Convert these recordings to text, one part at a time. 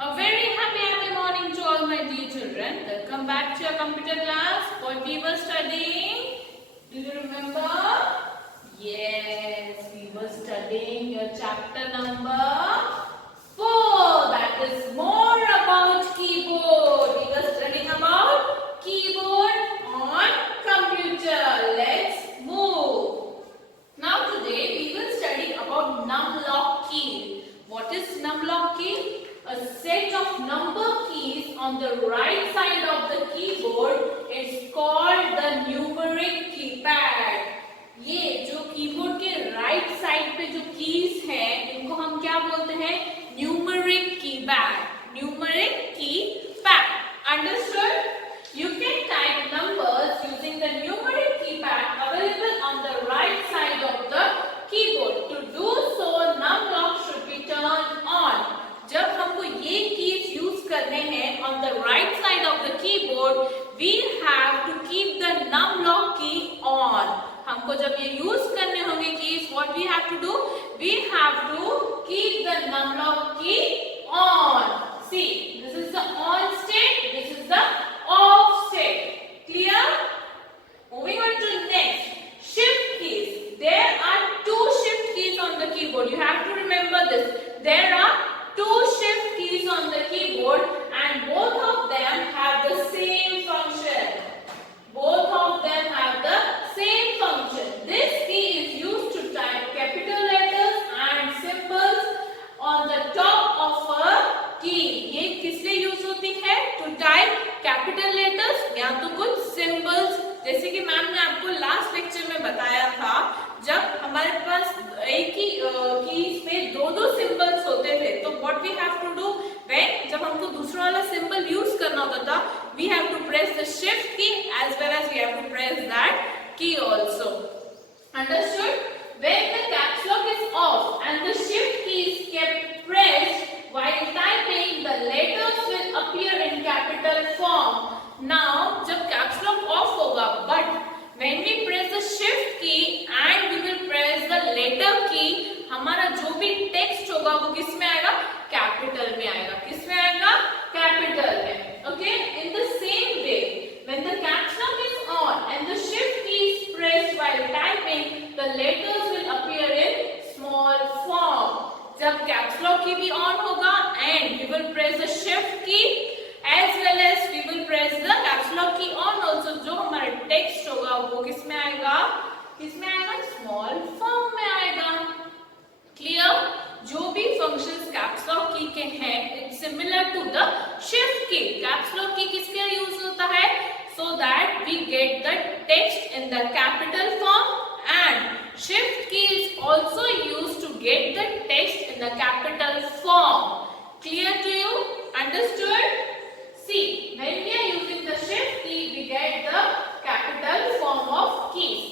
A very happy morning to all my dear children. Welcome back to your computer class. What we were studying? Do you remember? Yes, we were studying your chapter number 4. That is more about keyboard. We were studying about keyboard on computer. Let's move. Now today we will study about numlock key. What is numlock key? A set of number keys on the right side of the keyboard is called the numeric keypad. ये जो keyboard के right side पे जो keys हैं इनको हम क्या बोलते हैं? Numeric keypad. Numeric keypad. Understood? You can type numbers using the numeric keypad available on the right side of the keyboard. To do so, numlock should be turned on. जब हमको ये कीज यूज करने हैं on the right side of the keyboard, we have to keep the numlock key on. हमको जब ये use करने होंगे keys, what we have to do? We have to keep the numlock key on. See, this is the on state, this is the off state. Clear? Moving on to next, shift keys. There are two shift keys on the keyboard. You have to remember this. There are two shift keys on the keyboard and both of them have the same function. Both of them have the same function. This key is used to type capital letters and symbols on the top of a key. ये किस लिए use होती है? To type capital letters या तो कुछ symbols. जैसे कि मैम ने आपको लास्ट लेक्चर में बताया था, जब हमारे पास एक ही कीज पे दो सिंबल्स होते थे तो what we have to do when जब हमको दूसरा वाला सिंबल यूज करना होता था, we have to press the shift key as well as we have to press that key also. Understood? When the caps lock is off and the shift key is kept pressed while typing, the letters will appear in capital form. Now, जब caps lock off होगा, but when we press the shift key and we will press the letter key, हमारा जो भी text होगा वो किस में आएगा? कैपिटल में आएगा. किस में आएगा? कैपिटल में. Okay? In the same way, when the caps lock is on and the shift key is pressed while typing, the letters will appear in small form. जब caps lock की भी on होगा and we will press the shift key as well as we will press the caps lock key on also, जो हमारा text होगा वो किस में आएगा? किस में आएगा? स्मॉल फॉर्म में आएगा. क्लियर? जो भी फंक्शंस कैप्स लॉक की के हैं, it's similar to the shift key. Caps lock key किसके लिए यूज होता है? so that we get the text in the capital form, and shift key is also used to get the text in the capital form. Clear to you? Understood? See, when we are using the shift key, we get the capital form of keys.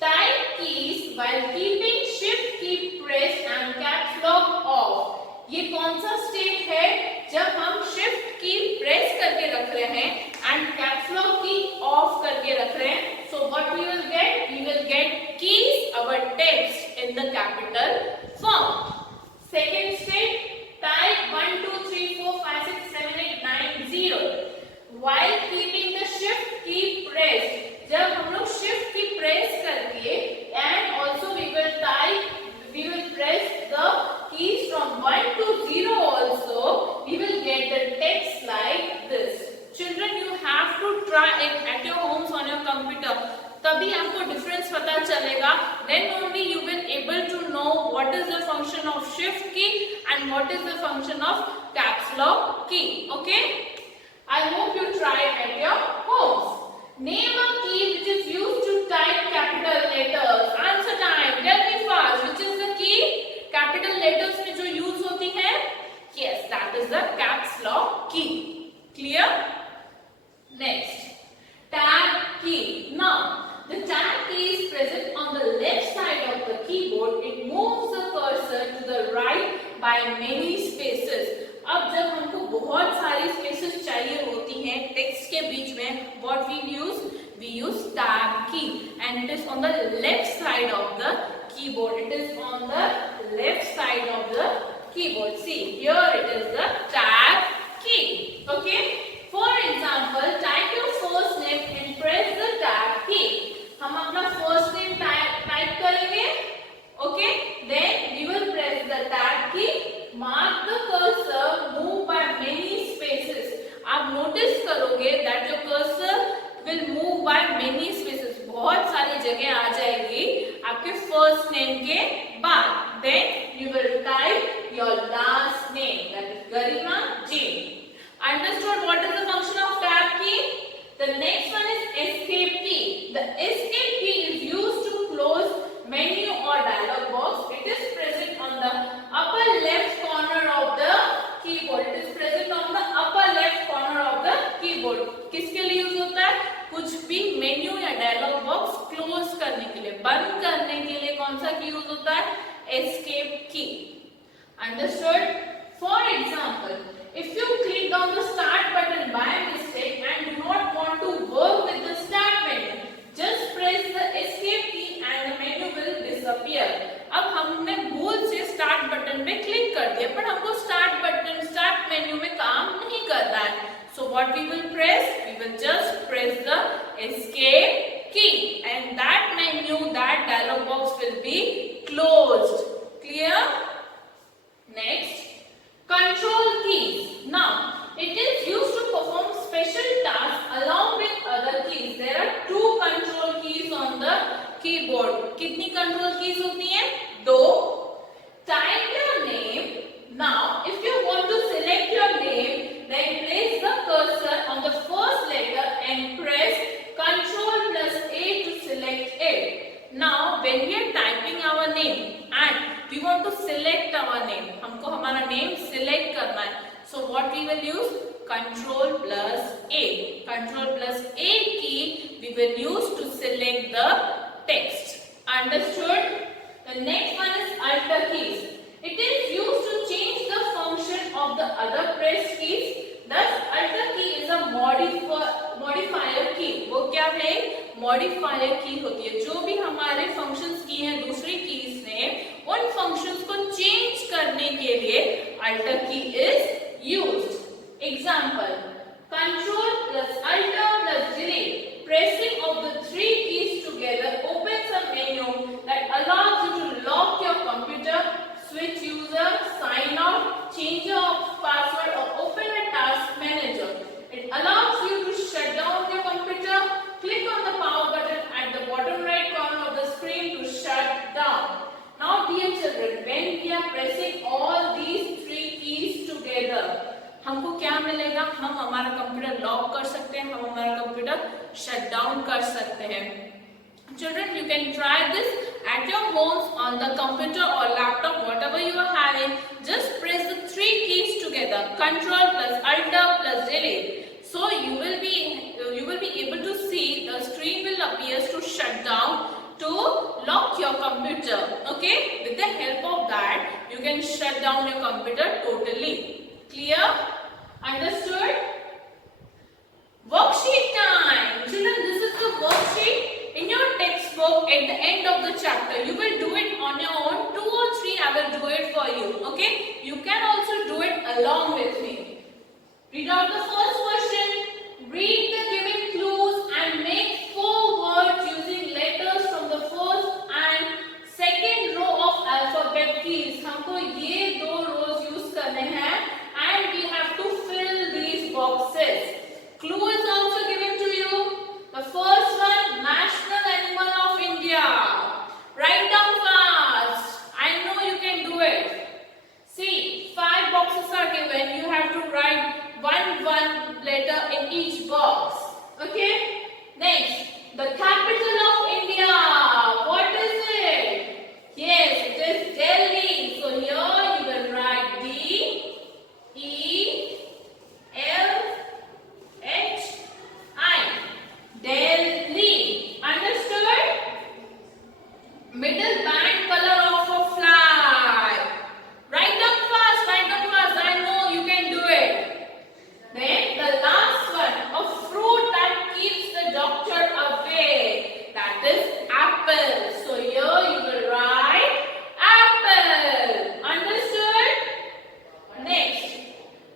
Type keys while keeping shift key pressed and caps lock off. ये कौन सा state है? जब हम shift key press करके रख रहे हैं and caps lock key off करके रख रहे हैं. So what we will get? We will get keys our text in the capital form. Second state, type 1 2 3 4 5 6 7 8 9 0 while keeping the shift key pressed. जब हम लोग शिफ्ट की प्रेस करके and also we will type, we will press the keys from 1 to 0 also, we will get the text like this. Children, you have to try it at your homes on your computer. तभी आपको difference पता चलेगा. Then only you will able to know what is the function of shift key and what is the function of caps lock key. Okay? I hope you try it at your homes. Name a key which is used to type capital letters. Answer time. Tell me fast. Which is the key? Capital letters में जो use होती है? Yes, that is the caps lock key. Clear? Next, tab key. Now, the tab key is present on the left side of the keyboard. It moves the cursor to the right by many spaces. अब जब हमको बहुत सारी spaces चाहिए होती हैं text के बीच में, what we use tab key, and it is on the left side of the keyboard. It is on the left side of the keyboard. See, here it is the tab first name के बाद. Then you will type your last name, that is Garima J. Understood what is the function of tab key? The next one is escape key. The escape key is used to close menu or dialog box. It is present on the upper left corner of the keyboard. It is present on the upper left corner of the keyboard. किसके लिए use होता है? कुछ भी menu या dialogue box close करने के लिए, बंद करने के लिए कौन सा की यूज होता है? एस्केप की. Understood? For example, if you click on the start button by mistake and do not want to work with the start menu, just press the escape key and the menu will disappear. अब हमने भूल से start button पे click कर दिया, पर हमको start menu में काम नहीं करना है. So what we will press? We will just press the escape key and that menu, that dialog box will be closed. Clear? Next, control keys. Now, it is used to perform special tasks along with other keys. There are two control keys on the keyboard. कितनी control keys होती हैं? दो. Type your name. Now, if you want to select your name, then place the cursor on the first letter and press Ctrl plus A to select it. Now, when we are typing our name and we want to select our name, हमको हमारा name select करना है. So what we will use? Ctrl plus A. Ctrl plus A key we will use to select the text. Understood? The next one is Alt keys. It is used to change the function of the other pressed keys. Thus, Alt key is a modifier key. वो क्या है? Modifier key होती है. जो भी हमारे functions की हैं दूसरी keys ने, उन functions को change करने के लिए Alt key is used. Example: Control plus Alt plus delete. Pressing of the three keys together opens a menu that allows you to lock your computer, switch user, sign out, change your password or open a task manager. It allows you to shut down your computer. Click on the power button at the bottom right corner of the screen to shut down. Now dear children, when we are pressing all these three keys together, हमको क्या मिलेगा? हम हमारा computer lock कर सकते हैं, हम हमारा कंप्यूटर शट डाउन कर सकते हैं. Children, you can try this at your homes on the computer or laptop, whatever you are having. Just press the three keys together, Ctrl plus Alt plus delete. So you will be able to see the screen will appear to shut down, to lock your computer. Okay? With the help of that, you can shut down your computer totally. Clear? Understood? Worksheet time. Children, this is the worksheet. In your textbook, at the end of the chapter, you will do it on your own. 2 or 3, I will do it for you. Okay? You can also do it along with me. Read out the first question. Read the given clues and make 4 words using letters from the first and second row of alphabet keys. हमको ये 2 rows use करने हैं and we have to fill these boxes. Clue is also given to you. The first one, national animal of India. Write down fast. I know you can do it. See, 5 boxes are given. You have to write one letter in each box. Okay? Next, the capital of India. What is it? Yes, it is Delhi. So here you will write D, E, L, H, I. Delhi. Understood? Middle band color of a flag. Write down fast. I know you can do it. Then the last one, a fruit that keeps the doctor away. That is apple. So here you will write apple. Understood? Next,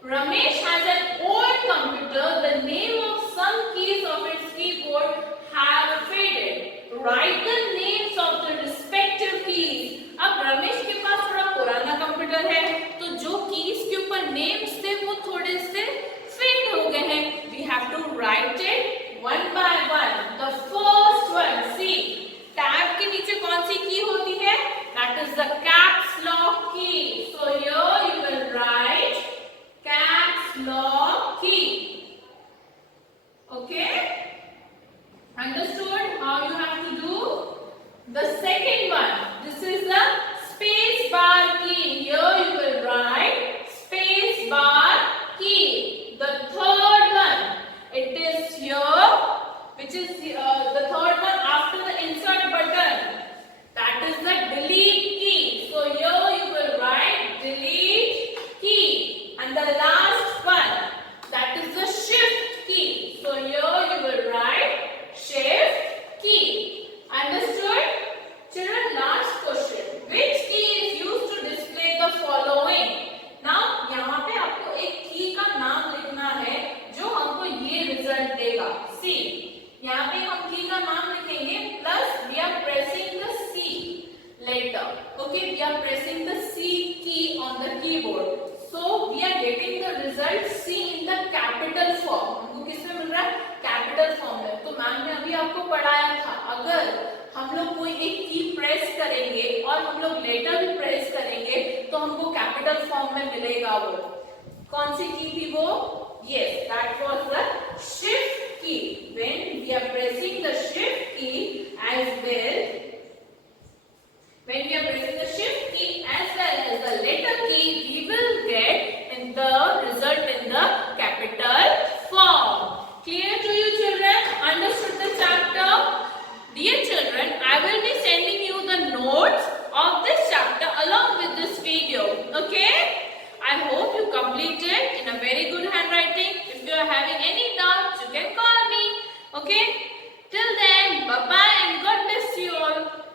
Ramesh has an old computer. The name of some keys of its keyboard have faded. Write the names of the respective keys. अब रमेश के पास थोड़ा पुराना computer है, तो जो keys के ऊपर names थे वो थोड़े से फेड हो गए हैं. We have to write it one by one. The first one, see, tab के नीचे कौन सी की होती है? lock key. Okay? Understood how you have to do? The second one, this is the space bar key. Here you will write space bar key. The third one, it is here, which is the third one after the insert button. That is the delete key. So here you will write delete key. And the last one, that is the shift key. So here you will write shift key. Understood? Children, last question. Which key is used to display the following? Now, यहाँ पे आपको एक की का नाम लिखना है जो हमको ये रिजल्ट देगा. See, यहाँ पे हम की का नाम लिखेंगे plus we are pressing the C letter. Okay, we are pressing the C key on the keyboard. So we are getting the result C in the capital form. हमको किसमें मिल रहा है? कैपिटल फॉर्म में. तो मैम ने अभी आपको पढ़ाया था, अगर हम लोग कोई एक की प्रेस करेंगे और हम लोग लेटर भी प्रेस करेंगे तो हमको कैपिटल फॉर्म में मिलेगा. वो कौन सी की थी वो? Yes, that was the shift key. When we are pressing the shift key as well, when we are pressing the shift key as well as the letter key, we will get in the result in the capital form. Clear to you, children? Understood the chapter? Dear children, I will be sending you the notes of this chapter along with this video. Okay? I hope you complete it in a very good handwriting. If you are having any doubts, you can call me. Okay? Till then, bye-bye and God bless you all.